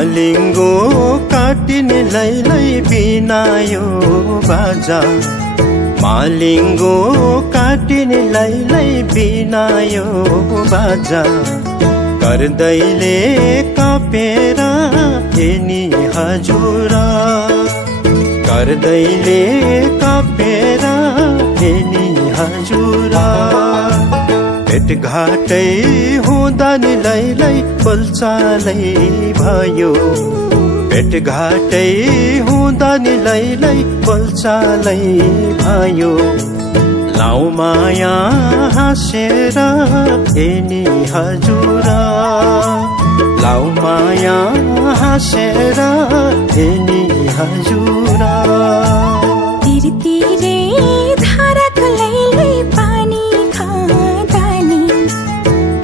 मालिङ्गो काटिने लैलै बिनायो बाजा मालिङ्गो काटिने लैलै बिनायो बाजा गर्दैले कापेर हेनी हजुर गर्दैले कापेर हेनी हजुर भेटघाटै हुँदा नि लैलै बोलचालै भयो भेटघाटै हुँदा नि लैलै बोलचालै भयो लाउ माया हाँसेर हेनी हजुर लाउ माया हाँसेर हेनी हजुर तिरतिरे धाराको लैलै पानी खाँदा नि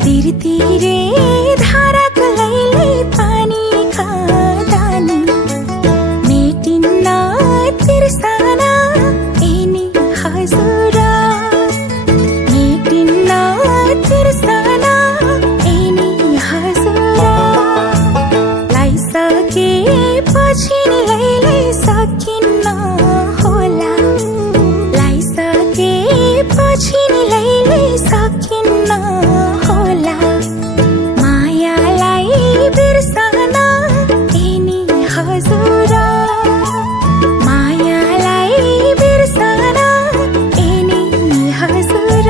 तिरतिरे धाराको लैलै पानी खाँदा नि मेटिन्न तिर्सना हेनी हजुर मेटिन्न तिर्सना हेनी हजुर लाइसकेपछि नि लैलै सकिन्न होला लाइसकेपछि नि लैलै सकिन्न होला मायालाई बिर्सन हेनी हजुर मायालाई बिर्सन हेनी हजुर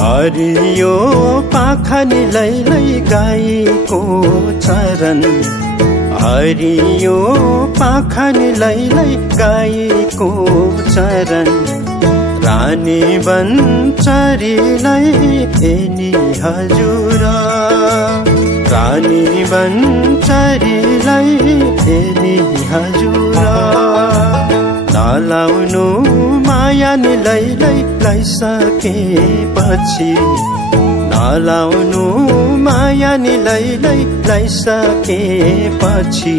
हरियो पाखा नि लैलै गाईको चरण हरियो पाखा नि लैलै गाईको चरण रानी बन्चरीलाई हेनी हजुर रानी बन्चरीलाई हेनी हजुर नलाउनु माया नि लैलै लाइसकेपछि नलाउनु माया नि लैलै लाइसकेपछि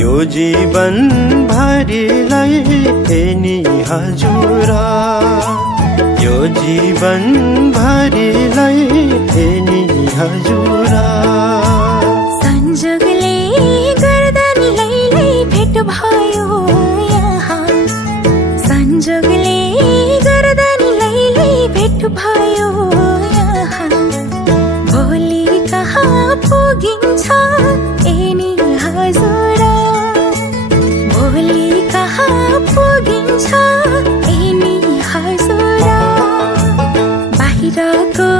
यो जीवन भरिलाई हेनी हजुर यो जीवन भरिलाई हेनी हजुर संजोगले गर्दा नि लैलै भेट भयो संजोगले गर्दा नि लैलै भेट भयो यहाँ भोलि कहाँ पुगिन्छ हेनी हजुर भोलि कहाँ पुगिन्छ हेनी हजुर बाहिरको